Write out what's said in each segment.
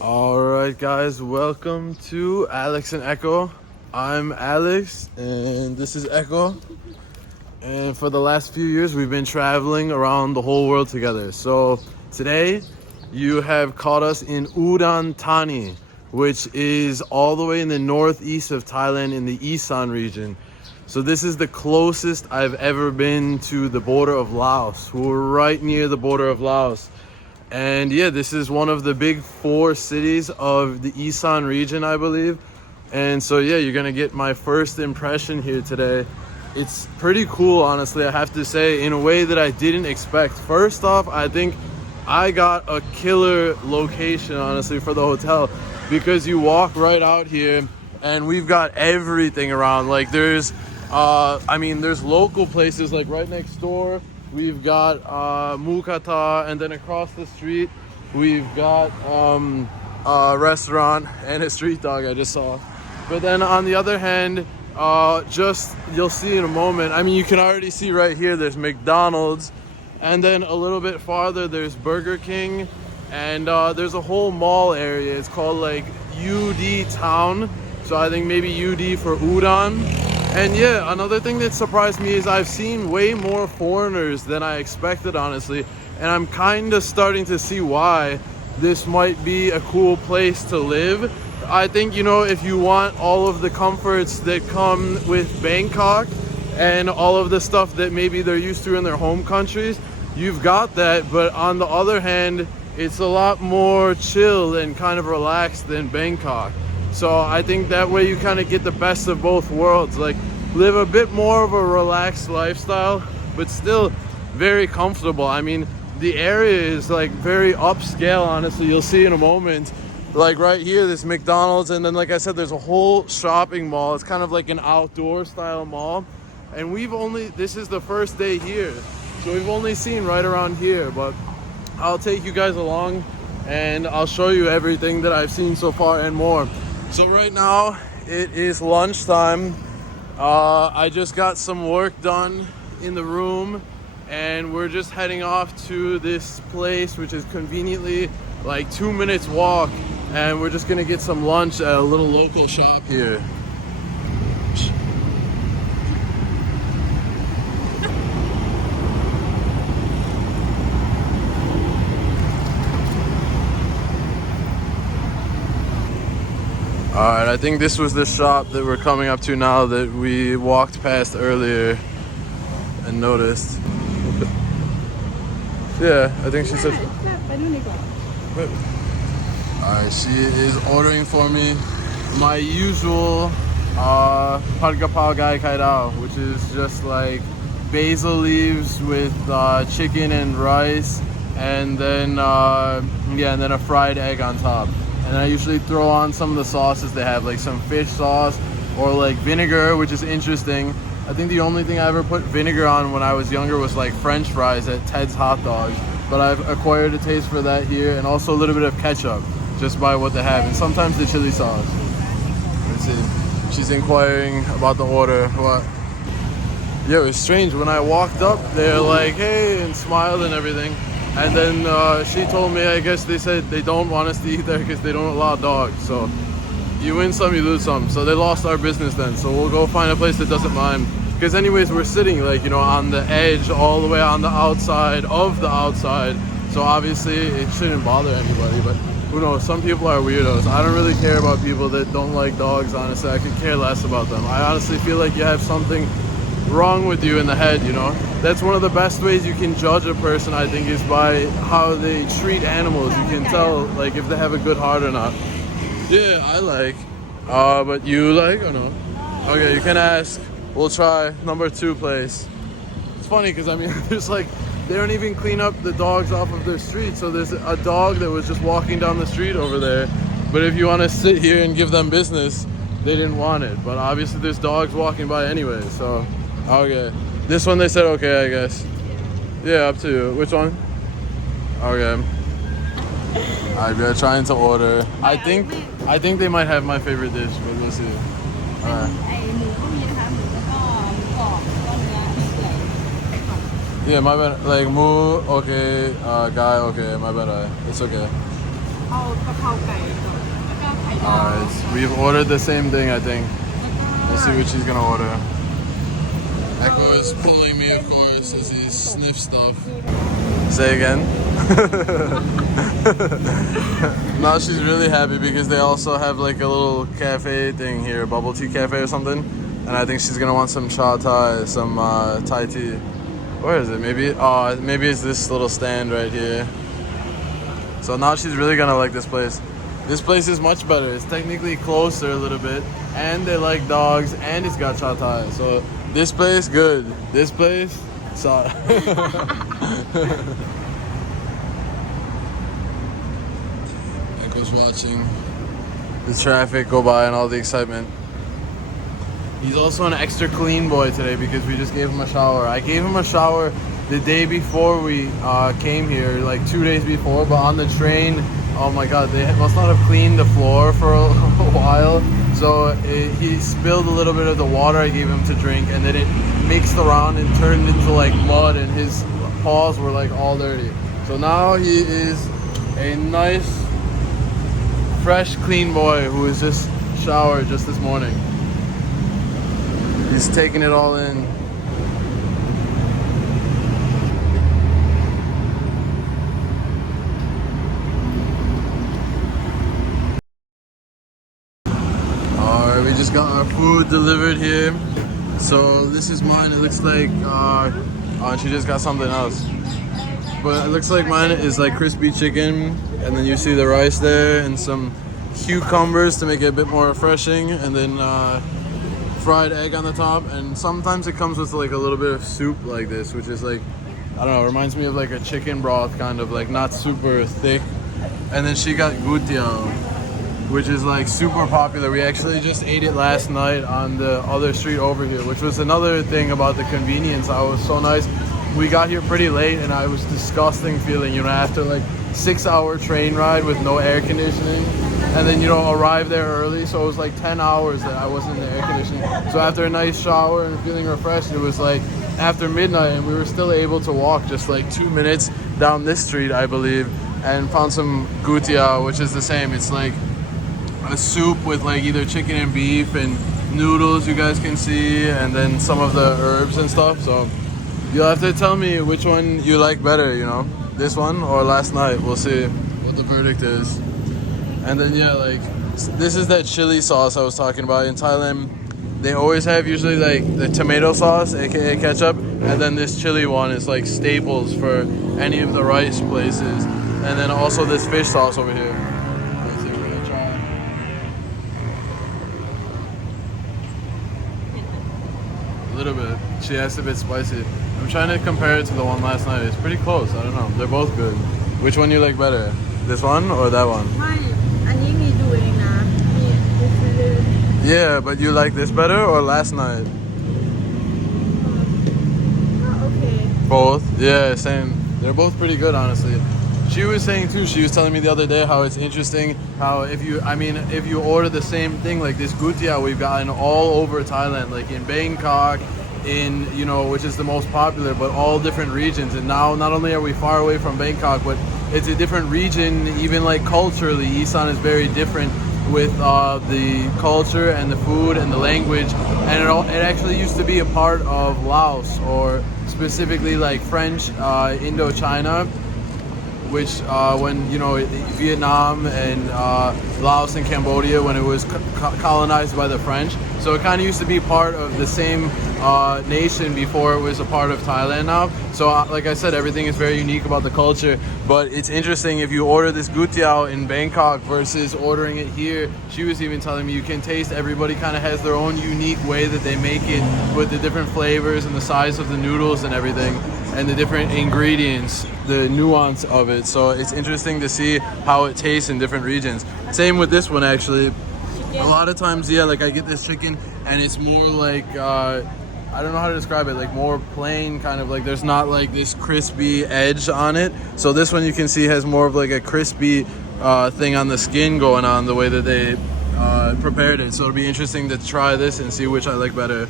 All right, guys, welcome to Alex and Echo. I'm Alex, and this is Echo. And for the last few years, we've been traveling around the whole world together. So today, you have caught us in Udon Thani, which is all the way in the northeast of Thailand in the Isan region. So this is the closest I've ever been to the border of Laos. We're right near the border of Laos. And yeah, this is one of the big four cities of the Isan region, I believe. And so yeah, you're gonna get my first impression here today. It's pretty cool, honestly, I have to say, in a way that I didn't expect. First off, I think I got a killer location, honestly, for the hotel, because you walk right out here and we've got everything around. Like there's there's local places like right next door. We've got Mukata, and then across the street we've got a restaurant and a street dog I just saw. But then on the other hand, you'll see in a moment, I mean, you can already see right here there's McDonald's, and then a little bit farther there's Burger King, and there's a whole mall area. It's called like UD Town, so I think maybe UD for Udon. And yeah, another thing that surprised me is I've seen way more foreigners than I expected, honestly, and I'm kind of starting to see why this might be a cool place to live. I think, you know, if you want all of the comforts that come with Bangkok and all of the stuff that maybe they're used to in their home countries, you've got that. But on the other hand, it's a lot more chill and kind of relaxed than Bangkok. So I think that way you kind of get the best of both worlds, like live a bit more of a relaxed lifestyle, but still very comfortable. I mean, the area is like very upscale, honestly. You'll see in a moment. Like right here, this McDonald's, and then like I said, there's a whole shopping mall. It's kind of like an outdoor style mall. And this is the first day here, so we've only seen right around here, but I'll take you guys along and I'll show you everything that I've seen so far and more. So right now, it is lunchtime. I just got some work done in the room, and we're just heading off to this place, which is conveniently like 2 minutes walk. And we're just gonna get some lunch at a little local shop here. Alright, I think this was the shop that we're coming up to now that we walked past earlier and noticed. Yeah, I think she said. Alright, she is ordering for me my usual pad kapao gai kai dao, which is just like basil leaves with chicken and rice, and then and then a fried egg on top. And I usually throw on some of the sauces they have, like some fish sauce or like vinegar, which is interesting. I think the only thing I ever put vinegar on when I was younger was like French fries at Ted's Hot Dogs, but I've acquired a taste for that here, and also a little bit of ketchup, just by what they have, and sometimes the chili sauce. Let's see. She's inquiring about the order. What? Yeah, it was strange. When I walked up, they're like, hey, and smiled and everything. And then she told me, I guess they said they don't want us to eat there because they don't allow dogs. So you win some, you lose some. So they lost our business then. So we'll go find a place that doesn't mind. Because anyways, we're sitting like, you know, on the edge, all the way on the outside of the outside. So obviously it shouldn't bother anybody, but who knows, some people are weirdos. I don't really care about people that don't like dogs, honestly. I could care less about them. I honestly feel like you have something wrong with you in the head, you know. That's one of the best ways you can judge a person, I think, is by how they treat animals. You can tell like if they have a good heart or not. Yeah, I like. But you like or no? Okay, you can ask. We'll try number 2 place. It's funny because I mean there's like, they don't even clean up the dogs off of their street. So there's a dog that was just walking down the street over there. But if you want to sit here and give them business, they didn't want it. But obviously there's dogs walking by anyway, so okay. This one they said okay, I guess. Yeah, up to you. Which one? Okay. Alright, we're trying to order. I think they might have my favorite dish, but we'll see. Alright. Yeah, my bad. Like moo, okay, guy, okay, my bad. It's okay. เอากะเพราไก่ก่อนแล้วก็ไข่ดาว Alright, we've ordered the same thing, I think. Let's see what she's gonna order. Echo is pulling me, of course, as he sniffs stuff. Say again. Now she's really happy because they also have like a little cafe thing here, bubble tea cafe or something. And I think she's gonna want some cha thai, some Thai tea. Where is it? Maybe it's this little stand right here. So now she's really gonna like this place. This place is much better. It's technically closer a little bit, and they like dogs, and it's got cha thai. So this place, good. This place, sorry. Echo's watching the traffic go by and all the excitement. He's also an extra clean boy today because we just gave him a shower. I gave him a shower the day before we came here, like 2 days before, but on the train, oh my god, they must not have cleaned the floor for a while. So he spilled a little bit of the water I gave him to drink, and then it mixed around and turned into like mud, and his paws were like all dirty. So now he is a nice, fresh, clean boy who is just showered just this morning. He's taking it all in. Alright, we just got our food delivered here. So this is mine. It looks like and she just got something else. But it looks like mine is like crispy chicken, and then you see the rice there and some cucumbers to make it a bit more refreshing, and then fried egg on the top, and sometimes it comes with like a little bit of soup like this, which is like, I don't know, reminds me of like a chicken broth kind of, like not super thick. And then she got gutiao, which is like super popular. We actually just ate it last night on the other street over here, which was another thing about the convenience. I was so nice. We got here pretty late, and I was disgusting feeling, you know, after like 6-hour train ride with no air conditioning, and then, you know, arrive there early, so it was like 10 hours that I wasn't in the air conditioning. So after a nice shower and feeling refreshed, it was like after midnight, and we were still able to walk just like 2 minutes down this street, I believe, and found some gutiao, which is the same. It's like a soup with like either chicken and beef and noodles, you guys can see, and then some of the herbs and stuff. So you'll have to tell me which one you like better, you know, this one or last night. We'll see what the verdict is. And then yeah, like this is that chili sauce I was talking about. In Thailand, they always have usually like the tomato sauce, aka ketchup, and then this chili one is like staples for any of the rice places. And then also this fish sauce over here. Let's see, we're gonna try. A little bit. She asked if it's spicy. I'm trying to compare it to the one last night. It's pretty close. I don't know. They're both good. Which one you like better? This one or that one? ไม่อันนี้มีดูเองนะนี่ดูซื้อ Yeah, but you like this better or last night? ก็โอเค Both? Yeah, same. They're both pretty good, honestly. She was saying too, she was telling me the other day how it's interesting how if you order the same thing, like this gutiao we've gotten all over Thailand, like in Bangkok, in, you know, which is the most popular, but all different regions. And now not only are we far away from Bangkok, but it's a different region, even like culturally. Isan is very different with the culture and the food and the language. And it actually used to be a part of Laos, or specifically like French Indochina, which when, you know, Vietnam and Laos and Cambodia, when it was colonized by the French. So it kind of used to be part of the same nation before it was a part of Thailand now. So like I said, everything is very unique about the culture. But it's interesting, if you order this gutiao in Bangkok versus ordering it here, she was even telling me you can taste everybody kind of has their own unique way that they make it, with the different flavors and the size of the noodles and everything, and the different ingredients, the nuance of it. So it's interesting to see how it tastes in different regions. Same with this one, actually. A lot of times, yeah, like I get this chicken and it's more like, I don't know how to describe it, like more plain, kind of like there's not like this crispy edge on it. So this one you can see has more of like a crispy thing on the skin going on, the way that they prepared it. So it'll be interesting to try this and see which I like better.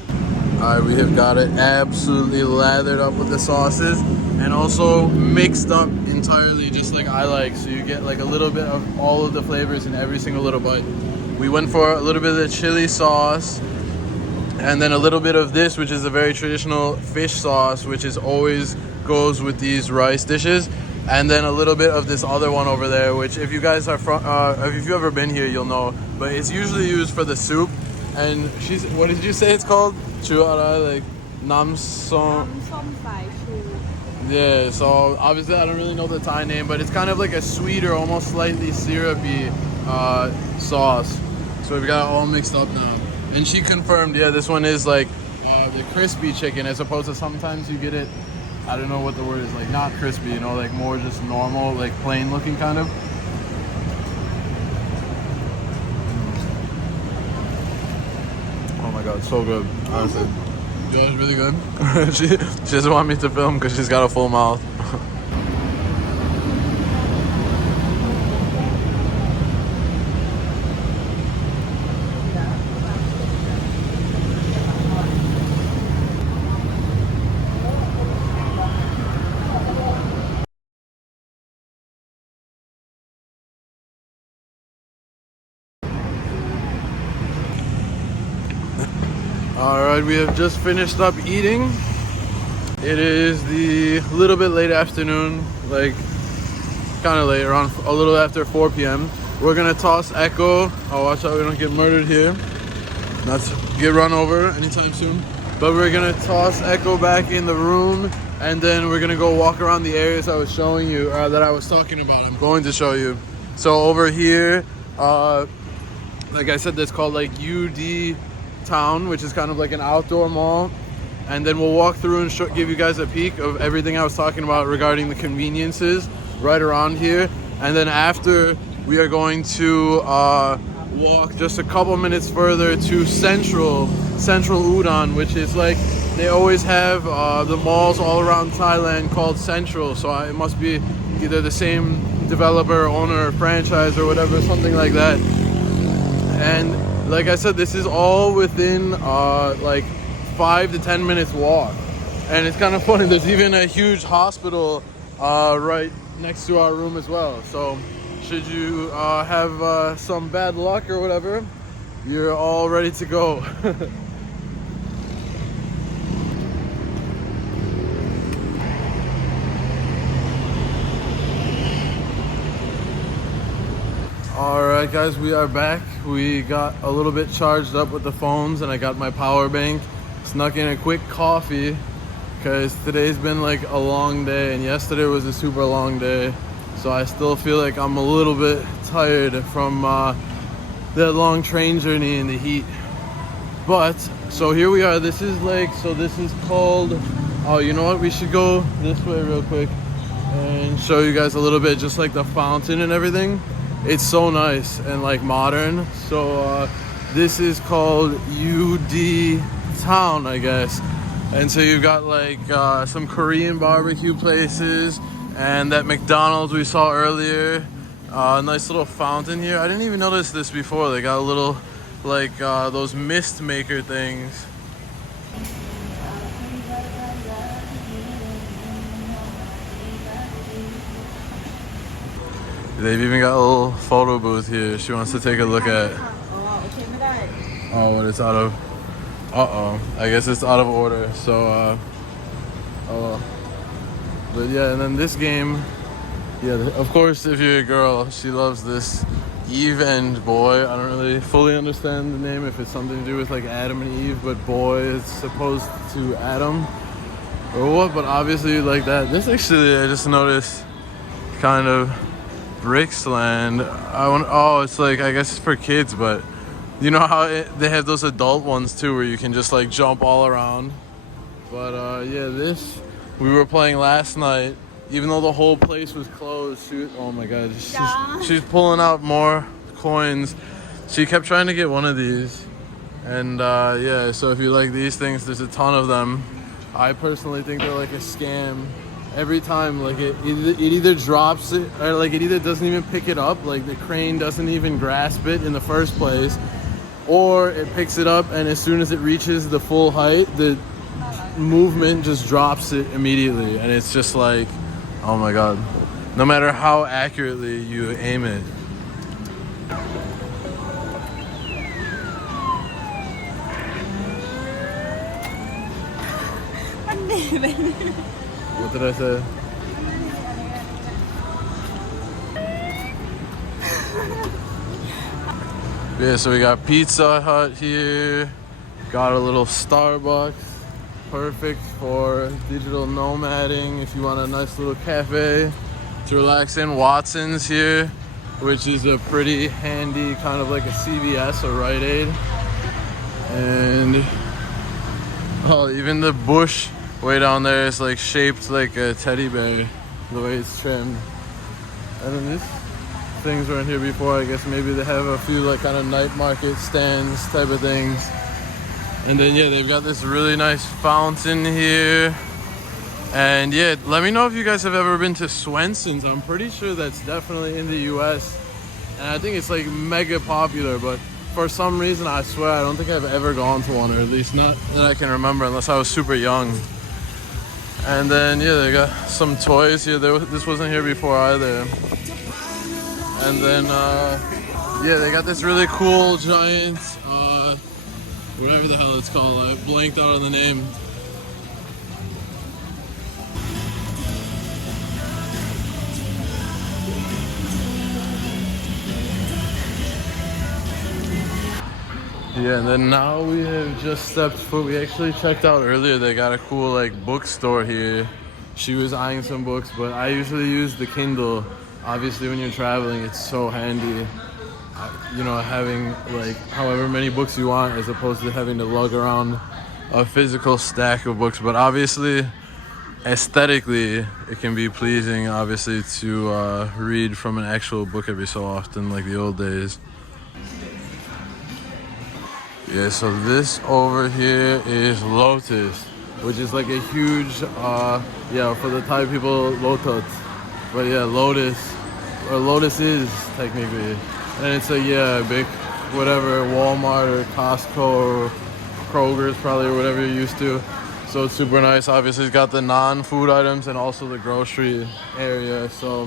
Alright, we have got it absolutely lathered up with the sauces and also mixed up in entirely just like I like, so you get like a little bit of all of the flavors in every single little bite. We went for a little bit of the chili sauce, and then a little bit of this, which is a very traditional fish sauce, which is always goes with these rice dishes, and then a little bit of this other one over there, which if you guys are from, if you've ever been here, you'll know, but it's usually used for the soup. And she's, what did you say it's called? Chuara, like nam som. Yeah, so obviously I don't really know the Thai name, but it's kind of like a sweeter, almost slightly syrupy sauce. So we've got it all mixed up now. And she confirmed, yeah, this one is like the crispy chicken, as opposed to sometimes you get it, I don't know what the word is, like not crispy, you know, like more just normal, like plain looking kind of. Oh my god, so good, honestly. Yeah, it's really good. she doesn't want me to film because she's got a full mouth. Alright, we have just finished up eating. It is the little bit late afternoon, like kind of late, around a little after 4 p.m. We're gonna toss Echo. Oh, watch out we don't get murdered here. Not to get run over anytime soon. But we're gonna toss Echo back in the room, and then we're gonna go walk around the areas I was showing you, that I was talking about. I'm going to show you. So over here, like I said, that's called like UD Town, which is kind of like an outdoor mall. And then we'll walk through and give you guys a peek of everything I was talking about regarding the conveniences right around here. And then after, we are going to walk just a couple minutes further to Central Udon, which is like, they always have the malls all around Thailand called Central. So it must be either the same developer, owner, franchise, or whatever, something like that. And like I said, this is all within like 5 to 10 minutes walk. And it's kind of funny, there's even a huge hospital right next to our room as well. So should you have some bad luck or whatever, you're all ready to go. Alright guys, we are back. We got a little bit charged up with the phones, and I got my power bank. Snuck in a quick coffee because today's been like a long day, and yesterday was a super long day. So I still feel like I'm a little bit tired from that long train journey in the heat. But so here we are. This is like, so this is called, oh, you know what, we should go this way real quick and show you guys a little bit, just like the fountain and everything. It's so nice and like modern. So this is called UD Town, I guess. And so you've got like some Korean barbecue places, and that McDonald's we saw earlier. A nice little fountain here. I didn't even notice this before. They got a little like those mist maker things. They've even got a little photo booth here she wants to take a look at. Oh, what it's out of. Uh-oh, I guess it's out of order. So oh, but yeah, and then this game, yeah, of course, if you're a girl, she loves this Eve and Boy. I don't really fully understand the name, if it's something to do with like Adam and Eve, but Boy is supposed to Adam or what, but obviously like that. This actually, I just noticed, kind of Brixland. Oh, it's like, I guess it's for kids, but you know how they have those adult ones too, where you can just like jump all around. But yeah, this we were playing last night, even though the whole place was closed. Oh my god, she's pulling out more coins. She kept trying to get one of these, and yeah, so if you like these things, there's a ton of them. I personally think they're like a scam. Every time, like it either drops it, or like it either doesn't even pick it up, like the crane doesn't even grasp it in the first place, or it picks it up and as soon as it reaches the full height, the movement just drops it immediately, and it's just like, oh my god. no matter how accurately you aim it. What did I say? Yeah, so we got Pizza Hut here. Got a little Starbucks. Perfect for digital nomading if you want a nice little cafe to relax in. Watson's here, which is a pretty handy kind of like a CVS or Rite Aid. And oh, even the bush way down there is like shaped like a teddy bear, the way it's trimmed. And then these things weren't here before. I guess maybe they have a few like kind of night market stands type of things. And then yeah, they've got this really nice fountain here. And yeah, let me know if you guys have ever been to Swenson's. I'm pretty sure that's definitely in the US. And I think it's like mega popular, but for some reason, I swear, I don't think I've ever gone to one, or at least not that I can remember, unless I was super young. And then yeah, they got some toys here. This wasn't here before either. And then yeah, they got this really cool giant whatever the hell it's called. I blanked out on the name. Yeah, and then now we have just stepped foot. We actually checked out earlier. They got a cool like bookstore here. She was eyeing some books, but I usually use the Kindle. Obviously, when you're traveling, it's so handy. You know, having like however many books you want as opposed to having to lug around a physical stack of books. But obviously, aesthetically, it can be pleasing, obviously, to read from an actual book every so often, like the old days. Yeah, so this over here is Lotus, which is like a huge, yeah, for the Thai people, Lotus. But yeah, Lotus, or Lotus is technically. And it's a, yeah, big, whatever, Walmart or Costco or Kroger's probably, or whatever you're used to. So it's super nice. Obviously, it's got the non-food items and also the grocery area. So,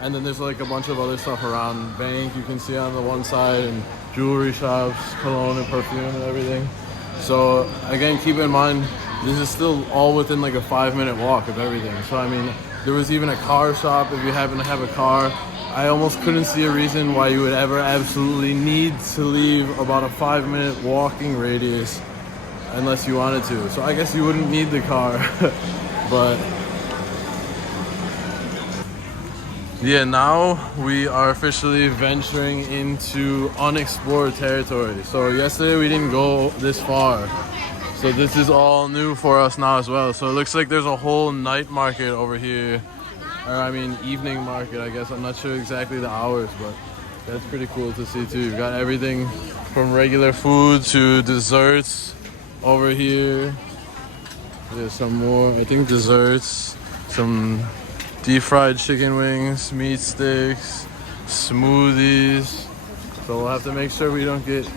and then there's like a bunch of other stuff around. Bank you can see on the one side, and jewelry shops, cologne and perfume and everything. So again, keep in mind, this is still all within like a 5-minute walk of everything. So I mean, there was even a car shop if you happen to have a car. I almost couldn't see a reason why you would ever absolutely need to leave about a 5-minute walking radius unless you wanted to. So I guess you wouldn't need the car, but yeah, now we are officially venturing into unexplored territory. So yesterday we didn't go this far. So this is all new for us now as well. So it looks like there's a whole night market over here. Or I mean evening market, I guess. I'm not sure exactly the hours, but that's pretty cool to see too. You've got everything from regular food to desserts over here. There's some more, I think, desserts. Some deep fried chicken wings, meat sticks, smoothies. So we'll have to make sure we don't get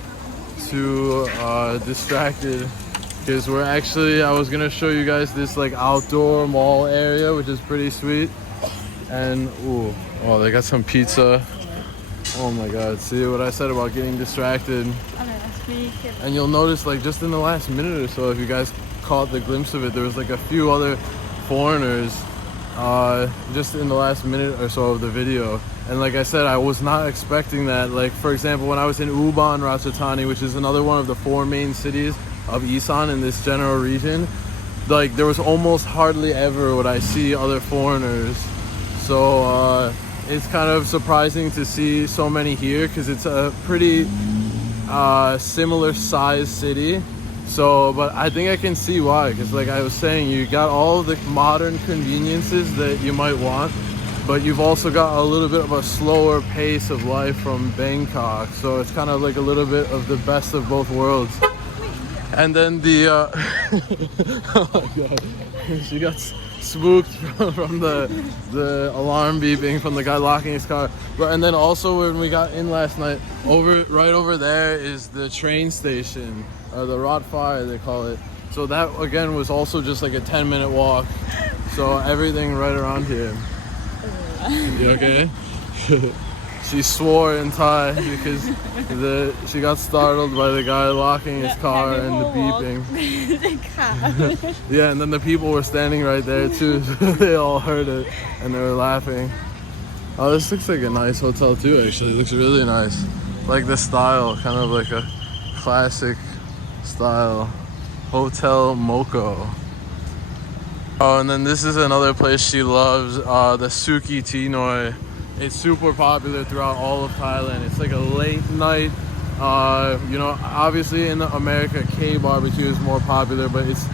too distracted, because we're actually, I was gonna show you guys this like outdoor mall area, which is pretty sweet. And ooh, oh, they got some pizza. Oh my god, see what I said about getting distracted. And you'll notice, like, just in the last minute or so, if you guys caught the glimpse of it, there was like a few other foreigners just in the last minute or so of the video. And like I said, I was not expecting that. Like, for example, when I was in Udon Thani, which is another one of the 4 main cities of Isan in this general region, like there was almost hardly ever would I see other foreigners. So it's kind of surprising to see so many here, because it's a pretty similar size city. So, but I think I can see why, because like I was saying, you got all the modern conveniences that you might want, but you've also got a little bit of a slower pace of life from Bangkok. So it's kind of like a little bit of the best of both worlds. And then the oh my god, she got spooked from the alarm beeping from the guy locking his car. But and then also when we got in last night, right over there is the train station, or the Rotfire they call it. So that again was also just like a 10-minute walk. So everything right around here. You okay? She swore in Thai because she got startled by the guy locking his car and the beeping. Yeah, and then the people were standing right there too. So they all heard it and they were laughing. Oh, this looks like a nice hotel too, actually. It looks really nice. Like the style, kind of like a classic style. Hotel Moko. Oh, and then this is another place she loves, the Suki Tinoi. It's super popular throughout all of Thailand. It's like a late night, you know, obviously in America, K barbecue is more popular, but it's,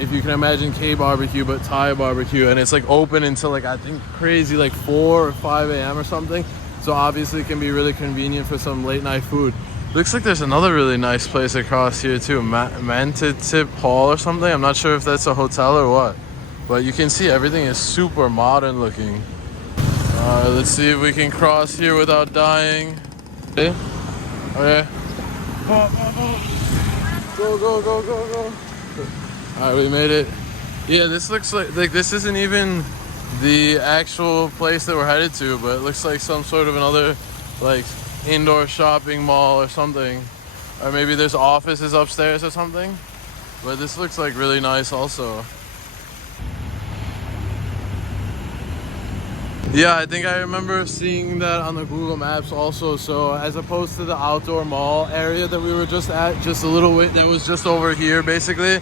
if you can imagine K barbecue, but Thai barbecue, and it's like open until like, I think crazy, like 4 or 5 a.m. or something. So obviously it can be really convenient for some late night food. Looks like there's another really nice place across here too, Mantitip Hall or something. I'm not sure if that's a hotel or what, but you can see everything is super modern looking. Let's see if we can cross here without dying. Okay. Okay. Go, go, go, go, go. Alright, we made it. Yeah, this looks like this isn't even the actual place that we're headed to, but it looks like some sort of another like indoor shopping mall or something. Or maybe there's offices upstairs or something. But this looks like really nice also. Yeah, I think I remember seeing that on the Google Maps also. So as opposed to the outdoor mall area that we were just at, just a little way, that was just over here basically,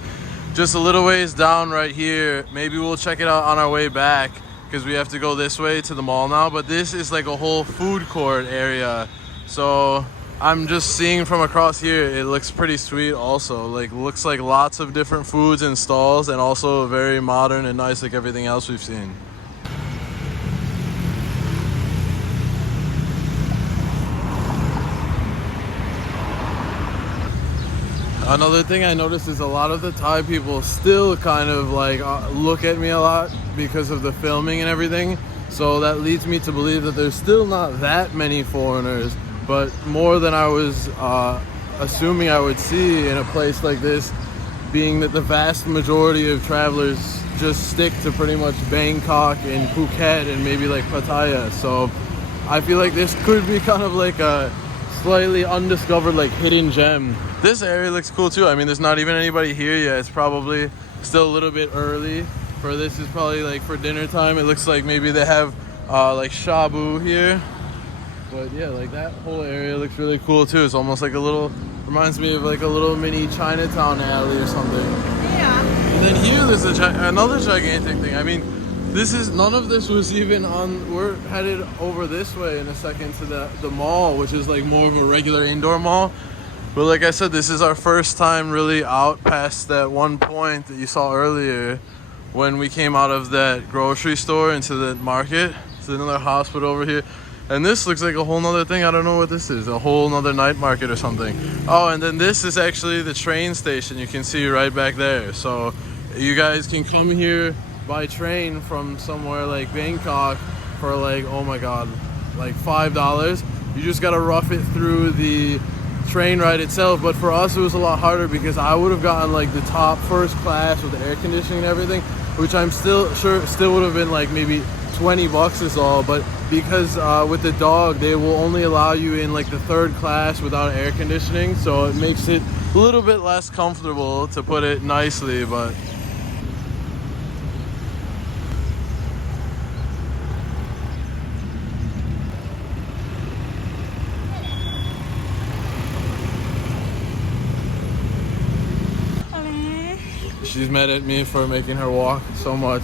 just a little ways down right here. Maybe we'll check it out on our way back because we have to go this way to the mall now. But this is like a whole food court area. So I'm just seeing from across here, it looks pretty sweet also. Like looks like lots of different foods and stalls, and also very modern and nice like everything else we've seen. Another thing I noticed is a lot of the Thai people still kind of like look at me a lot because of the filming and everything. So that leads me to believe that there's still not that many foreigners, but more than I was assuming I would see in a place like this, being that the vast majority of travelers just stick to pretty much Bangkok and Phuket and maybe like Pattaya. So I feel like this could be kind of like a slightly undiscovered like hidden gem. This area looks cool too. I mean, there's not even anybody here yet. It's probably still a little bit early for this. Is probably like for dinner time. It looks like maybe they have like shabu here. But yeah, like that whole area looks really cool too. It's almost like a little, reminds me of like a little mini Chinatown alley or something. Yeah. And then here there's another gigantic thing. I mean, this is, none of this was even on, we're headed over this way in a second to the mall, which is like more of a regular indoor mall. But like I said, this is our first time really out past that one point that you saw earlier when we came out of that grocery store into the market. There's another hospital over here. And this looks like a whole nother thing. I don't know what this is, a whole nother night market or something. Oh, and then this is actually the train station. You can see right back there. So you guys can come here by train from somewhere like Bangkok for like, oh my God, like $5. You just gotta rough it through the train ride itself. But for us it was a lot harder because I would have gotten like the top first class with the air conditioning and everything, which I'm still sure still would have been like maybe 20 bucks is all. But because with the dog they will only allow you in like the third class without air conditioning, so it makes it a little bit less comfortable, to put it nicely. But she's mad at me for making her walk so much,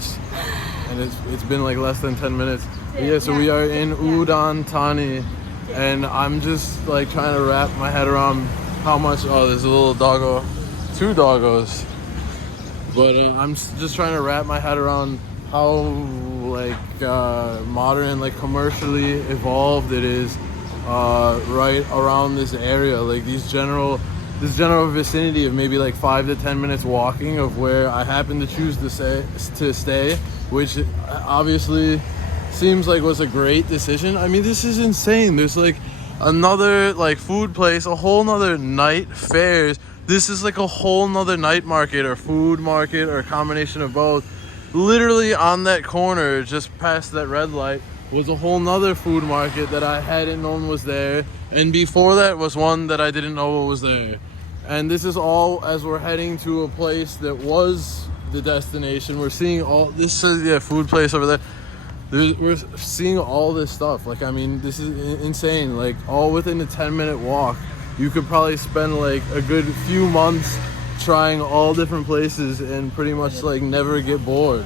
and it's been like less than 10 minutes. But yeah, so we are in Udon Thani, and I'm just like trying to wrap my head around how much. Oh, there's a little doggo, 2 doggos. But I'm just trying to wrap my head around how like modern and like commercially evolved it is right around this area. Like this general vicinity of maybe like 5 to 10 minutes walking of where I happen to choose to stay, which obviously seems like was a great decision. I mean, this is insane. There's like another like food place, a whole nother night fairs. This is like a whole nother night market or food market or a combination of both. Literally on that corner, just past that red light, was a whole nother food market that I hadn't known was there. And before that was one that I didn't know was there. And this is all as we're heading to a place that was the destination. We're seeing all, this says, yeah, food place over there. We're seeing all this stuff. Like, I mean, this is insane. Like, all within a 10-minute walk. You could probably spend like a good few months trying all different places and pretty much like never get bored.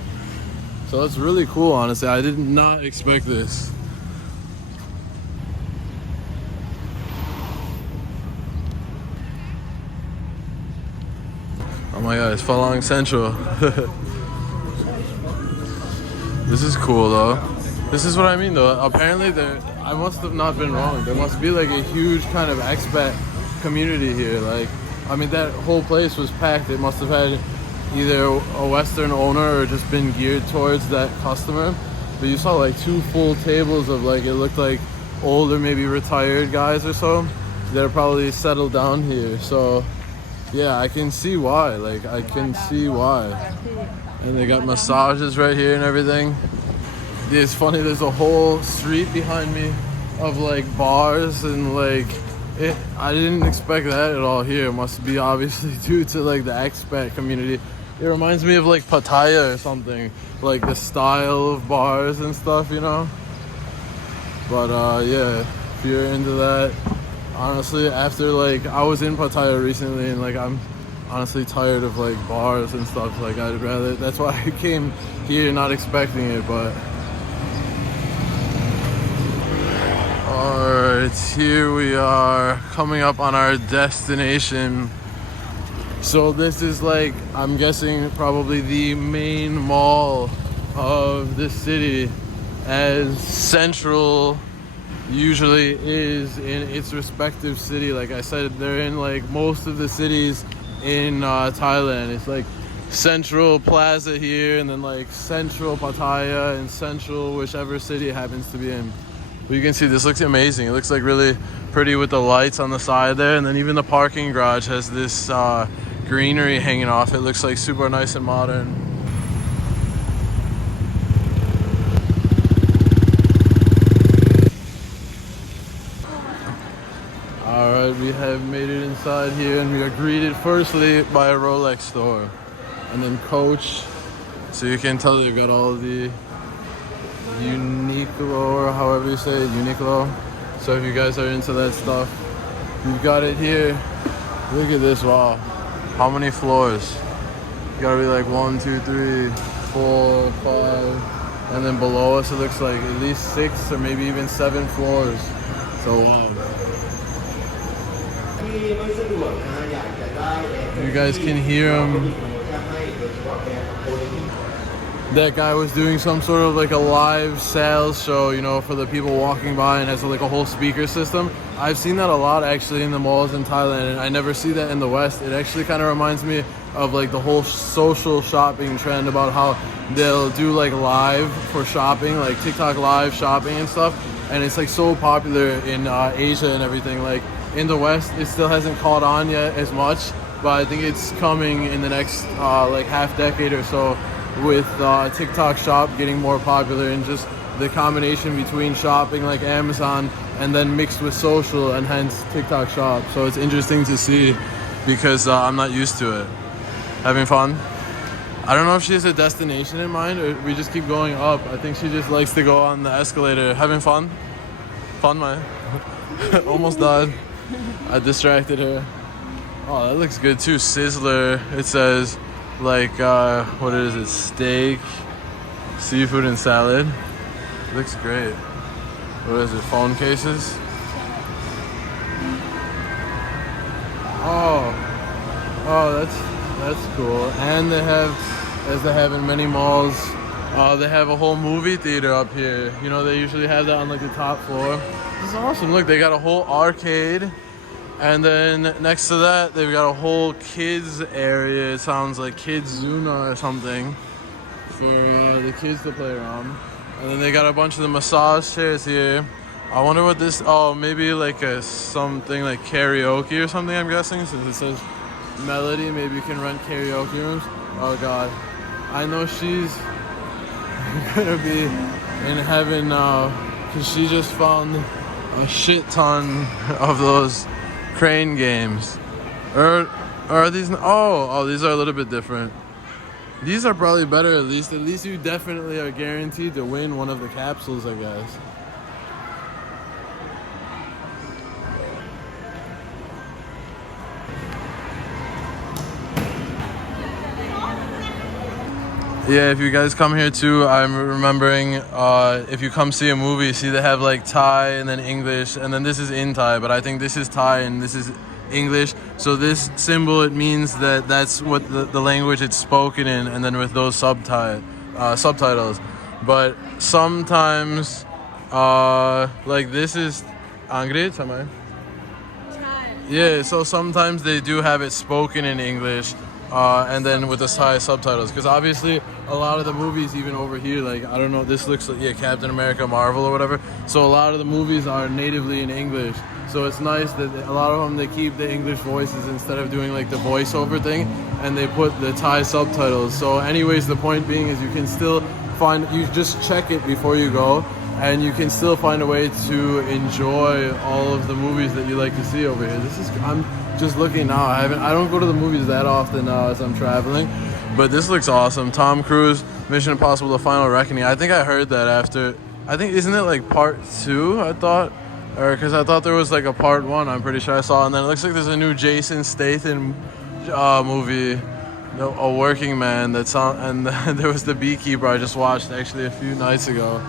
So that's really cool, honestly. I did not expect this. Oh my god, it's following Central. This is cool though. This is what I mean though. Apparently I must have not been wrong. There must be like a huge kind of expat community here. Like, I mean, that whole place was packed. It must have had either a Western owner or just been geared towards that customer. But you saw like 2 full tables of like, it looked like older, maybe retired guys or so. They're probably settled down here. So yeah, I can see why. Like, I can see why. And they got massages right here and everything. It's funny, there's a whole street behind me of like bars and like, I didn't expect that at all here. It must be obviously due to like the expat community. It reminds me of like Pattaya or something, like the style of bars and stuff, you know. But yeah, if you're into that, honestly, after like, I was in Pattaya recently and like, I'm honestly tired of like bars and stuff. Like, I'd rather, that's why I came here not expecting it. But alright, here we are coming up on our destination. So this is like, I'm guessing probably the main mall of the city, as Central usually is in its respective city. Like I said, they're in like most of the cities in Thailand. It's like Central Plaza here, and then like Central Pattaya and Central whichever city it happens to be in. But you can see this looks amazing. It looks like really pretty with the lights on the side there, and then even the parking garage has this greenery hanging off. It looks like super nice and modern. Alright, we have made it inside here, and we are greeted firstly by a Rolex store, and then Coach. So you can tell they've got all the Uniqlo, or however you say it, Uniqlo. So if you guys are into that stuff, you've got it here. Look at this, wow. How many floors? You gotta be like 1, 2, 3, 4, 5, and then below us it looks like at least 6 or maybe even 7 floors. So wow. You guys can hear him. That guy was doing some sort of like a live sales show, you know, for the people walking by, and has like a whole speaker system. I've seen that a lot actually in the malls in Thailand, and I never see that in the West. It actually kind of reminds me of like the whole social shopping trend, about how they'll do like live for shopping, like TikTok live shopping and stuff. And it's like so popular in Asia and everything. Like in the West, it still hasn't caught on yet as much, but I think it's coming in the next like half decade or so, with TikTok shop getting more popular, and just the combination between shopping like Amazon and then mixed with social, and hence TikTok shop. So it's interesting to see, because I'm not used to it. Having fun? I don't know if she has a destination in mind, or we just keep going up. I think she just likes to go on the escalator. Having fun? Fun, man. Almost died. I distracted her. Oh, that looks good too. Sizzler, it says. Like, what is it? Steak, seafood, and salad. Looks great. What is it? Phone cases? Oh, that's cool. And they have, as they have in many malls, they have a whole movie theater up here. You know, they usually have that on like the top floor. This is awesome. Look, they got a whole arcade. And then next to that, they've got a whole kids area. It sounds like Kids Zuna or something for the kids to play around. And then they got a bunch of the massage chairs here. I wonder what this, oh, maybe like something like karaoke or something, I'm guessing, since it says Melody. Maybe you can rent karaoke rooms. Oh God, I know she's gonna be in heaven now because she just found a shit ton of those crane games. Or are these? Oh, these are a little bit different. These are probably better. At least you definitely are guaranteed to win one of the capsules, I guess. Yeah, if you guys come here too, I'm remembering if you come see a movie, see they have like Thai and then English, and then this is in Thai, but I think this is Thai and this is English. So this symbol, it means that that's what the language it's spoken in, and then with those subtitles. But sometimes, like this is Angre, Tamai? Yeah, so sometimes they do have it spoken in English. And then with the Thai subtitles, because obviously a lot of the movies, even over here, like I don't know, this looks like Captain America, Marvel or whatever. So a lot of the movies are natively in English. So it's nice that a lot of them they keep the English voices instead of doing like the voiceover thing, and they put the Thai subtitles. So anyways, the point being is you can still you just check it before you go, and you can still find a way to enjoy all of the movies that you like to see over here. I'm just looking now. I don't go to the movies that often now as I'm traveling, but this looks awesome. Tom Cruise, Mission Impossible: The Final Reckoning. I think I heard that after. I think isn't it like part 2? I thought, or because I thought there was like a part 1. I'm pretty sure I saw, and then it looks like there's a new Jason Statham movie, A Working Man. That's on, and there was The Beekeeper. I just watched actually a few nights ago.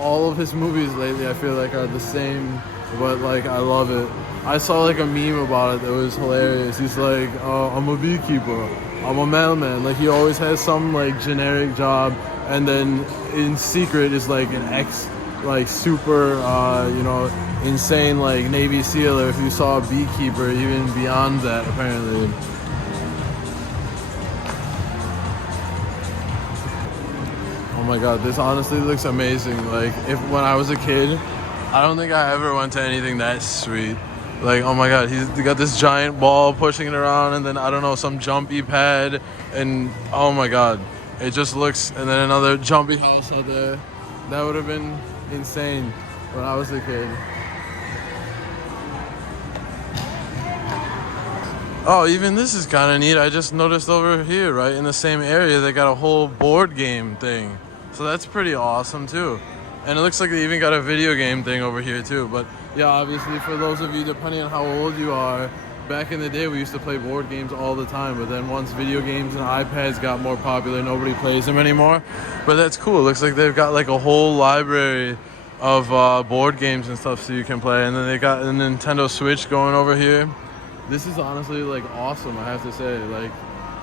All of his movies lately, I feel like are the same, but like I love it. I saw like a meme about it that was hilarious. He's like, I'm a beekeeper, I'm a mailman. Like he always has some like generic job, and then in secret is like an like super, insane like Navy SEAL. Or if you saw a beekeeper, even beyond that apparently. Oh my god, this honestly looks amazing. Like when I was a kid, I don't think I ever went to anything that sweet. Like, oh my god, he's got this giant ball pushing it around, and then I don't know, some jumpy pad, and oh my god, it just looks, and then another jumpy house out there. That would have been insane when I was a kid. Oh, even this is kind of neat. I just noticed over here, right in the same area, they got a whole board game thing. So that's pretty awesome too. And it looks like they even got a video game thing over here too. But yeah, obviously for those of you, depending on how old you are, back in the day we used to play board games all the time. But then once video games and iPads got more popular, nobody plays them anymore. But that's cool. It looks like they've got like a whole library of board games and stuff so you can play. And then they got a Nintendo Switch going over here. This is honestly like awesome, I have to say. Like,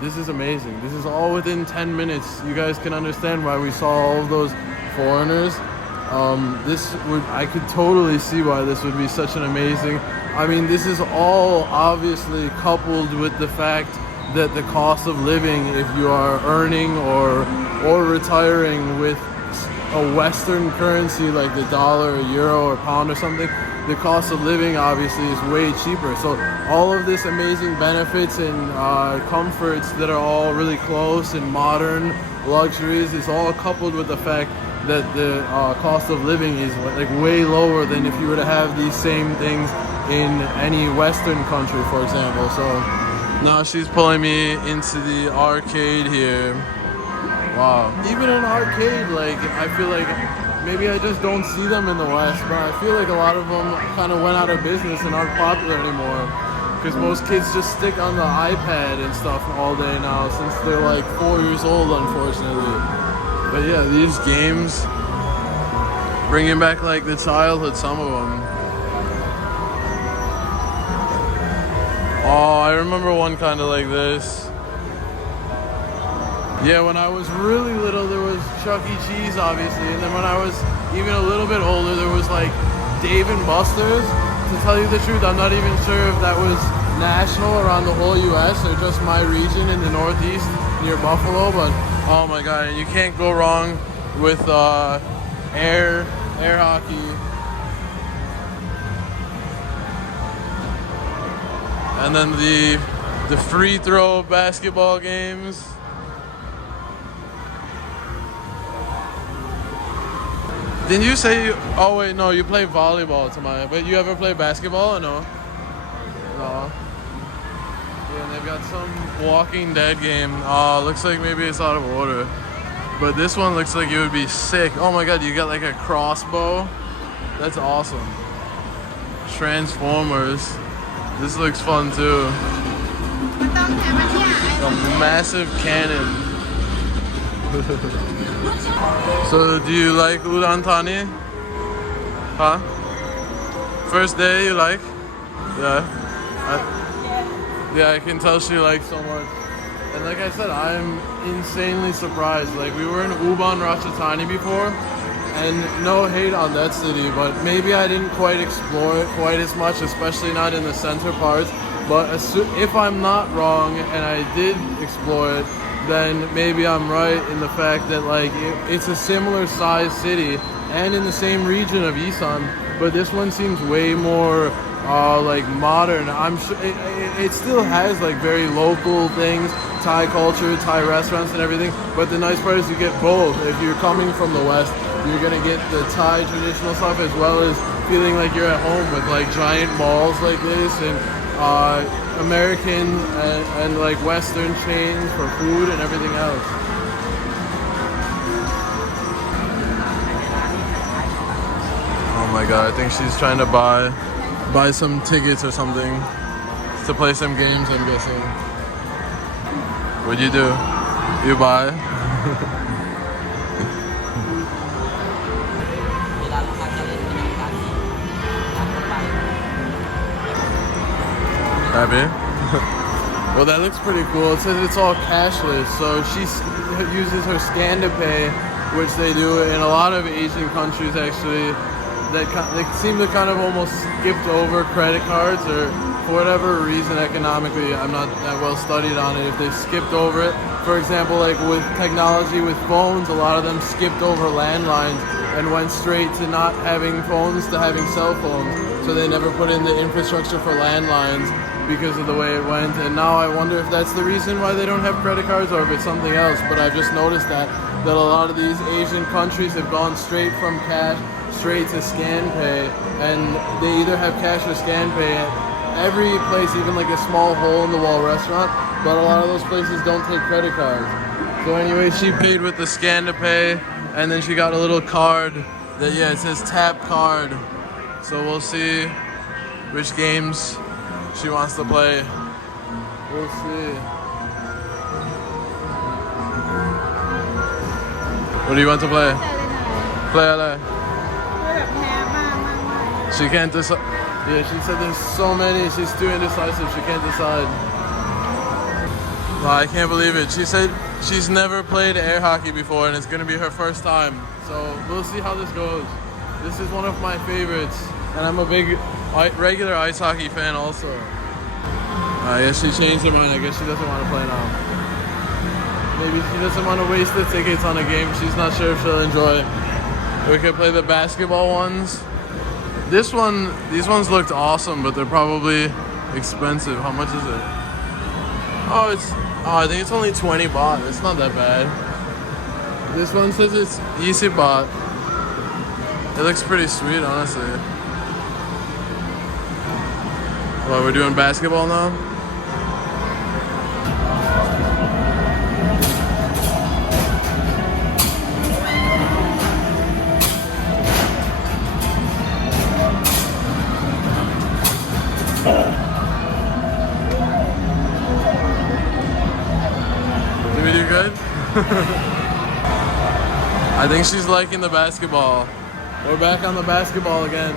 this is amazing. This is all within 10 minutes. You guys can understand why we saw all of those foreigners. I could totally see why this would be such an amazing. I mean, this is all obviously coupled with the fact that the cost of living, if you are earning or retiring with a Western currency like the dollar, or euro, or pound or something, the cost of living obviously is way cheaper. So all of this amazing benefits and comforts that are all really close and modern luxuries is all coupled with the fact that the cost of living is like way lower than if you were to have these same things in any Western country, for example. So now she's pulling me into the arcade here. Wow. Even an arcade, like I feel like maybe I just don't see them in the West, but I feel like a lot of them kind of went out of business and aren't popular anymore. Because most kids just stick on the iPad and stuff all day now since they're like 4 years old, unfortunately. But yeah, these games, bringing back like the childhood, some of them. Oh, I remember one kind of like this. Yeah, when I was really little, there was Chuck E. Cheese, obviously. And then when I was even a little bit older, there was like Dave & Buster's. To tell you the truth, I'm not even sure if that was national around the whole U.S. or just my region in the Northeast near Buffalo. But oh my god, and you can't go wrong with air hockey. And then the free throw basketball games. Didn't you say you, oh wait, no, you play volleyball tonight, but you ever play basketball or no? No. Yeah, and they've got some Walking Dead game. Oh, looks like maybe it's out of order. But this one looks like it would be sick. Oh my god, you got like a crossbow? That's awesome. Transformers. This looks fun too. A massive cannon. So do you like Udon Thani? Huh? First day you like? Yeah. I can tell she likes so much. And like I said, I'm insanely surprised. Like we were in Ubon Ratchathani before, and no hate on that city, but maybe I didn't quite explore it quite as much, especially not in the center parts. But if I'm not wrong and I did explore it, then maybe I'm right in the fact that like it's a similar size city and in the same region of Isan, but this one seems way more like modern. I'm sure it still has like very local things, Thai culture, Thai restaurants and everything, but the nice part is you get both. If you're coming from the West, you're gonna get the Thai traditional stuff as well as feeling like you're at home with like giant malls like this and American and like Western chains for food and everything else. Oh my god, I think she's trying to buy some tickets or something to play some games, I'm guessing. What'd you do? You buy? Happy? Well, that looks pretty cool. It says it's all cashless, so she uses her scan to pay, which they do in a lot of Asian countries actually. They seem to kind of almost skipped over credit cards, or for whatever reason economically, I'm not that well studied on it, if they skipped over it. For example, like with technology with phones, a lot of them skipped over landlines and went straight to not having phones to having cell phones. So they never put in the infrastructure for landlines because of the way it went. And now I wonder if that's the reason why they don't have credit cards or if it's something else. But I've just noticed that a lot of these Asian countries have gone straight from cash straight to scan pay, and they either have cash or scan pay at every place, even like a small hole in the wall restaurant, but a lot of those places don't take credit cards. So anyway, she paid with the scan to pay, and then she got a little card that, yeah, it says tap card. So we'll see which games she wants to play. We'll see. What do you want to play? Play LA. She can't decide. Yeah, she said there's so many. She's too indecisive. She can't decide. Wow, I can't believe it. She said she's never played air hockey before, and it's gonna be her first time. So we'll see how this goes. This is one of my favorites, and I'm a big regular ice hockey fan also. I guess she changed her mind. I guess she doesn't want to play now. Maybe she doesn't want to waste the tickets on a game she's not sure if she'll enjoy. We could play the basketball ones. These ones looked awesome, but they're probably expensive. How much is it? Oh, I think it's only 20 baht. It's not that bad. This one says it's 20 baht. It looks pretty sweet, honestly. Well, we're doing basketball now? Did we do good? I think she's liking the basketball. We're back on the basketball again.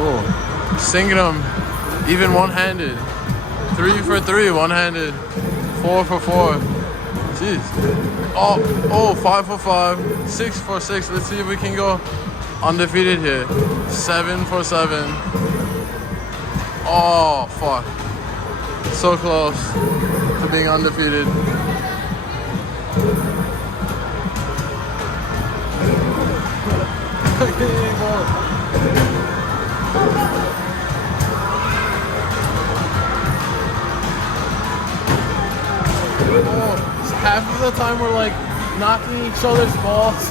Oh, Singram, even one-handed. 3 for 3, one-handed. 4 for 4. Jeez. Oh, 5 for 5. 6 for 6. Let's see if we can go undefeated here. 7 for 7. Oh, fuck. So close to being undefeated. Oh, half of the time we're like knocking each other's balls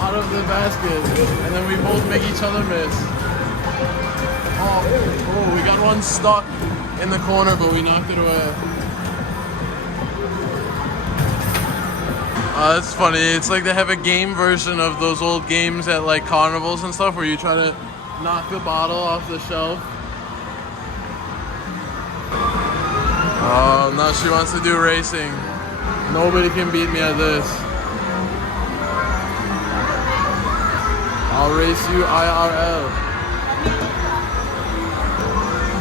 out of the basket, and then we both make each other miss. Oh, we got one stuck in the corner, but we knocked it away. That's funny. It's like they have a game version of those old games at like carnivals and stuff where you try to knock the bottle off the shelf. Oh, now she wants to do racing. Nobody can beat me at this. I'll race you IRL.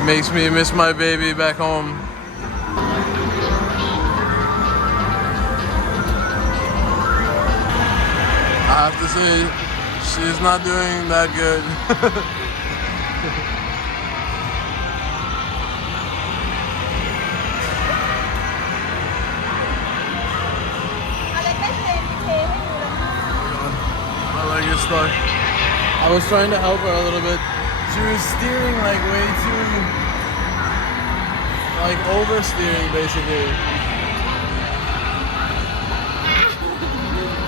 Makes me miss my baby back home. I have to say, she's not doing that good. My leg is stuck. I was trying to help her a little bit. She was steering like way too, like oversteering basically.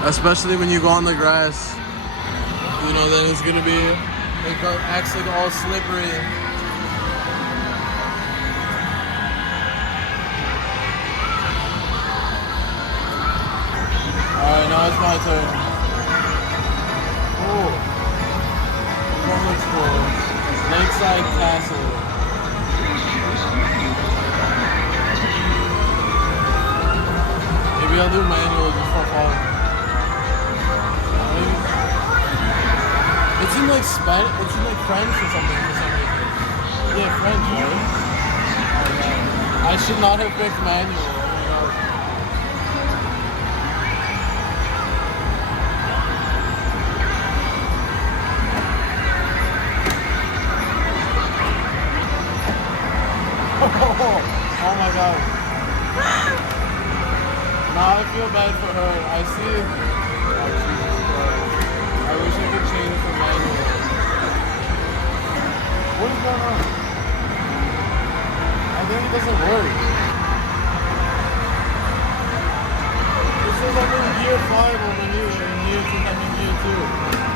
Especially when you go on the grass, you know, then it's gonna be, it acts like all slippery. Alright, now it's my turn. Oh, one looks cool. Lakeside Castle. Maybe I'll do manual just for fun. It's in like Spanish, it's in like French or something for some reason. Yeah, French, right? I should not have picked manual. Oh my god. Now I feel bad for her. I see. Oh, Jesus Christ. I wish I could change for manual. What is going on? I think it doesn't work. It says I'm in gear 5 over here, and here it says I'm in gear 2.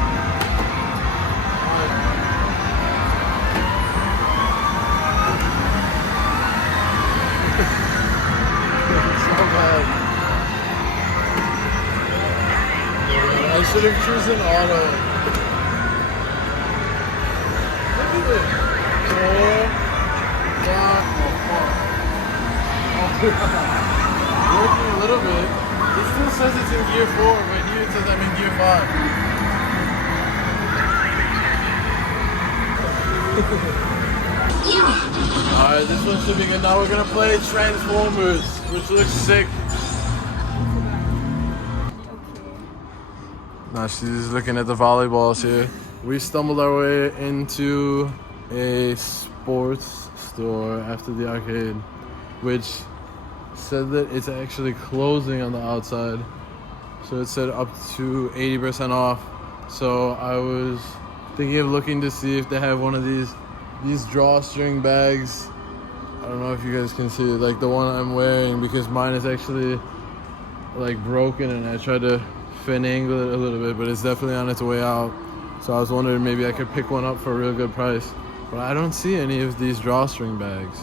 So bad. I should have chosen auto. Look at this. Working a little bit. It still says it's in gear 4, but here it says I'm in gear 5. Alright, this one should be good. Now we're gonna play Transformers, which looks sick. Now she's looking at the volleyballs here. We stumbled our way into a sports store after the arcade, which said that it's actually closing on the outside. So it said up to 80% off. So I was thinking of looking to see if they have one of these drawstring bags. I don't know if you guys can see it, like the one I'm wearing, because mine is actually like broken and I tried to finagle it a little bit, but it's definitely on its way out. So I was wondering maybe I could pick one up for a real good price. But I don't see any of these drawstring bags.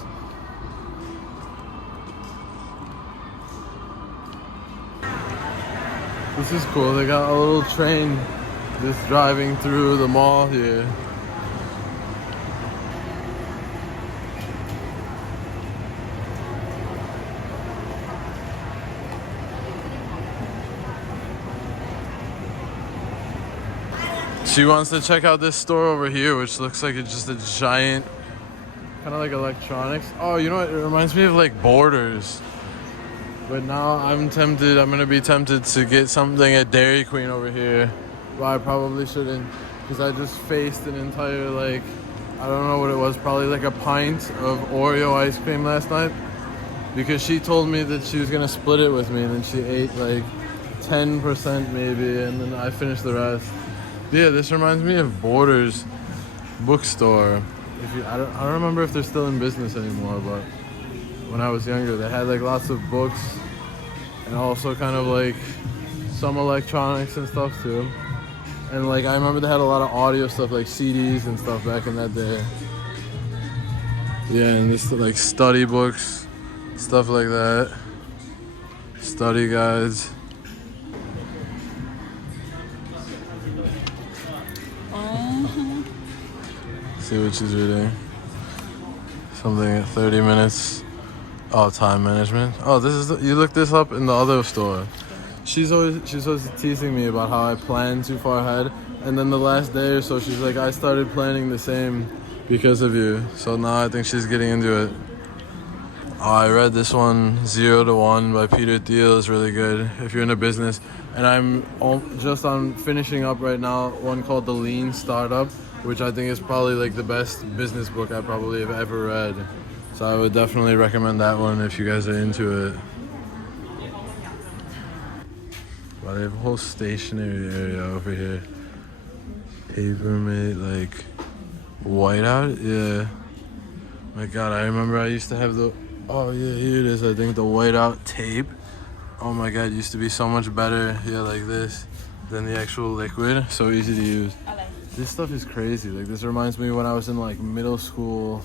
This is cool. They got a little train just driving through the mall here. She wants to check out this store over here, which looks like it's just a giant, kind of like electronics. Oh, you know what? It reminds me of like Borders. But now I'm gonna be tempted to get something at Dairy Queen over here. But I probably shouldn't, because I just faced an entire, like, I don't know what it was, probably like a pint of Oreo ice cream last night. Because she told me that she was gonna split it with me, and then she ate like 10% maybe, and then I finished the rest. Yeah, this reminds me of Borders. bookstore. I don't remember if they're still in business anymore, but when I was younger, they had like lots of books and also kind of like some electronics and stuff too. And like I remember they had a lot of audio stuff like CDs and stuff back in that day. Yeah, and this like study books, stuff like that. Study guides. See what she's reading. Something at 30 minutes. Oh, time management. Oh, this is you looked this up in the other store. She's always teasing me about how I plan too far ahead, and then the last day or so she's like, I started planning the same because of you. So now I think she's getting into it. Oh, I read this one, 0 to 1 by Peter Thiel. Is really good if you're in a business. And I'm just on finishing up right now one called The Lean Startup, which I think is probably like the best business book I probably have ever read. So I would definitely recommend that one if you guys are into it. Wow, they have a whole stationery area over here. Papermate, like whiteout, yeah. My God, I remember I used to have the, oh yeah, here it is, I think the whiteout tape. Oh my God, it used to be so much better, yeah, like this, than the actual liquid. So easy to use. This stuff is crazy. Like this reminds me when I was in like middle school.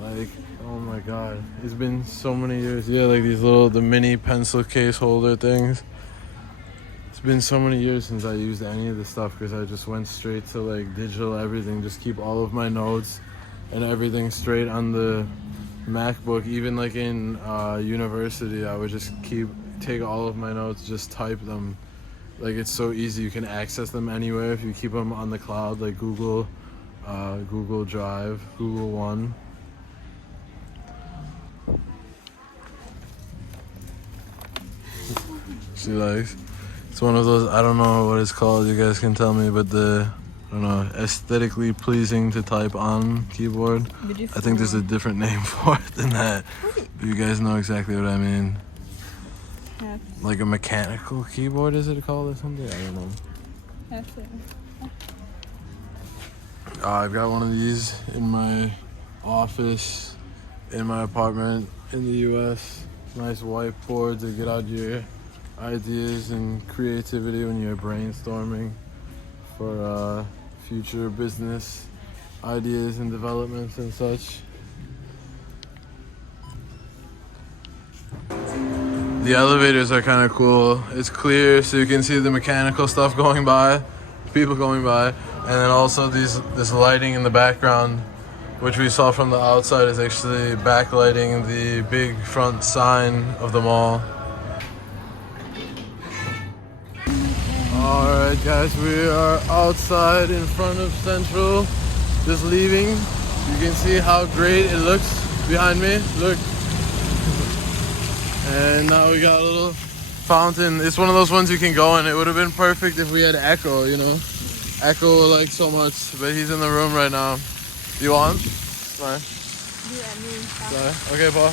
Like, oh my God, it's been so many years. Yeah, like these the mini pencil case holder things. It's been so many years since I used any of this stuff because I just went straight to like digital everything. Just keep all of my notes and everything straight on the MacBook. Even like in university, I would just take all of my notes, just type them. Like it's so easy. You can access them anywhere if you keep them on the cloud, like Google Drive, Google One. She likes. It's one of those, I don't know what it's called, you guys can tell me, but aesthetically pleasing to type on keyboard. I think there's a different name for it than that. But you guys know exactly what I mean. Like a mechanical keyboard, is it called or something? I don't know. I've got one of these in my office, in my apartment in the US. Nice whiteboard to get out your ideas and creativity when you're brainstorming for future business ideas and developments and such. The elevators are kind of cool. It's clear so you can see the mechanical stuff going by, people going by, and then also this lighting in the background, which we saw from the outside, is actually backlighting the big front sign of the mall. Alright guys, we are outside in front of Central, just leaving. You can see how great it looks behind me, look. And now we got a little fountain. It's one of those ones you can go in. It would have been perfect if we had Echo, you know. Echo like so much, but he's in the room right now. You want? Fine. Yeah, me. Okay, Paul.